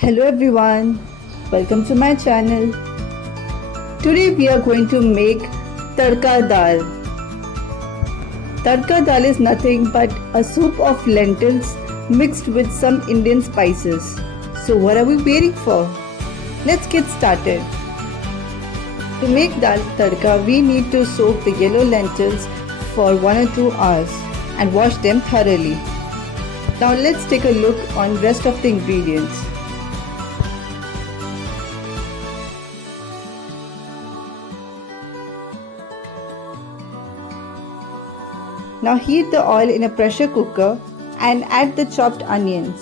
Hello everyone, welcome to my channel. Today we are going to make tadka dal. Tadka dal is nothing but a soup of lentils mixed with some Indian spices. So what are we waiting for? Let's get started. To make dal tadka, we need to soak the yellow lentils for 1 or 2 hours and wash them thoroughly. Now let's take a look on rest of the ingredients. Now heat the oil in a pressure cooker and add the chopped onions.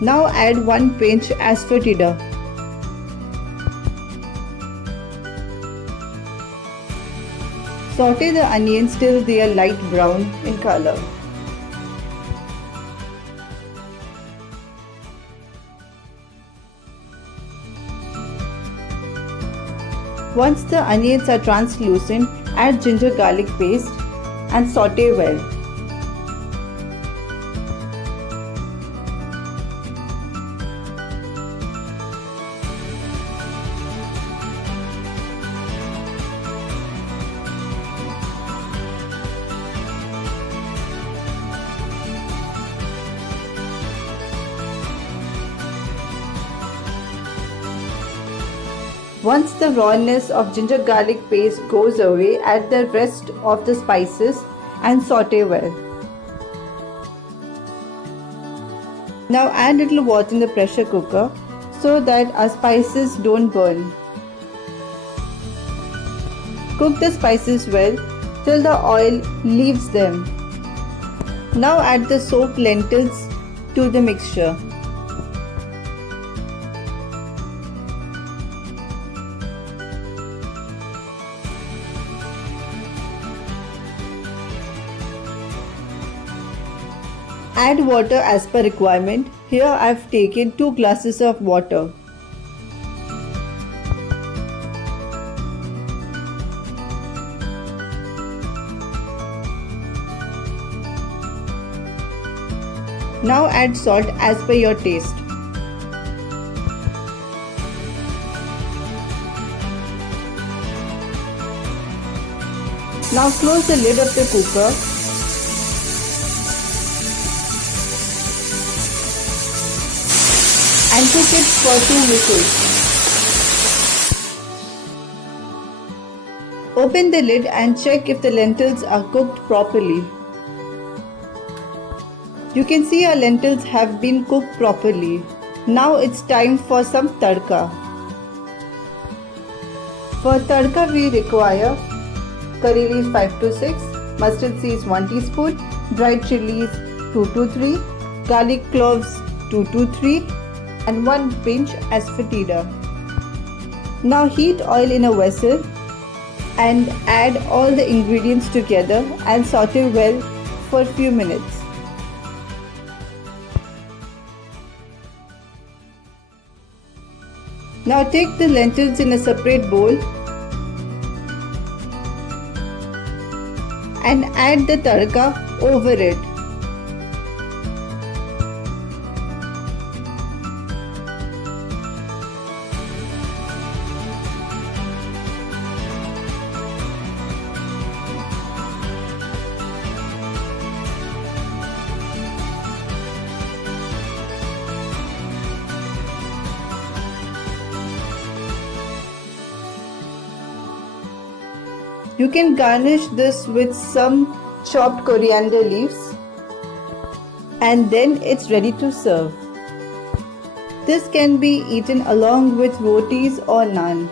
Now add 1 pinch asafoetida. Saute the onions till they are light brown in color. Once the onions are translucent, add ginger garlic paste and saute well. Once the rawness of ginger garlic paste goes away, add the rest of the spices and saute well. Now add little water in the pressure cooker so that our spices don't burn. Cook the spices well till the oil leaves them. Now add the soaked lentils to the mixture. Add water as per requirement. Here I have taken 2 glasses of water. Now add salt as per your taste. Now close the lid of the cooker. And cook it for 2 whistles. Open the lid and check if the lentils are cooked properly. You can see our lentils have been cooked properly. Now it's time for some tadka. For tadka we require curry leaves 5 to 6, mustard seeds 1 teaspoon, dried chilies 2 to 3, garlic cloves 2 to 3, and 1 pinch asafoetida. Now heat oil in a vessel and add all the ingredients together and saute well for a few minutes. Now take the lentils in a separate bowl and add the tadka over it. You can garnish this with some chopped coriander leaves and then it's ready to serve. This can be eaten along with rotis or naan.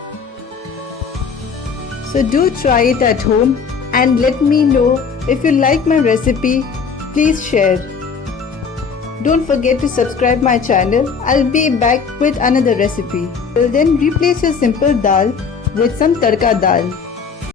So do try it at home and let me know if you like my recipe. Please share. Don't forget to subscribe my channel. I'll be back with another recipe. Till then, replace your simple dal with some tadka dal.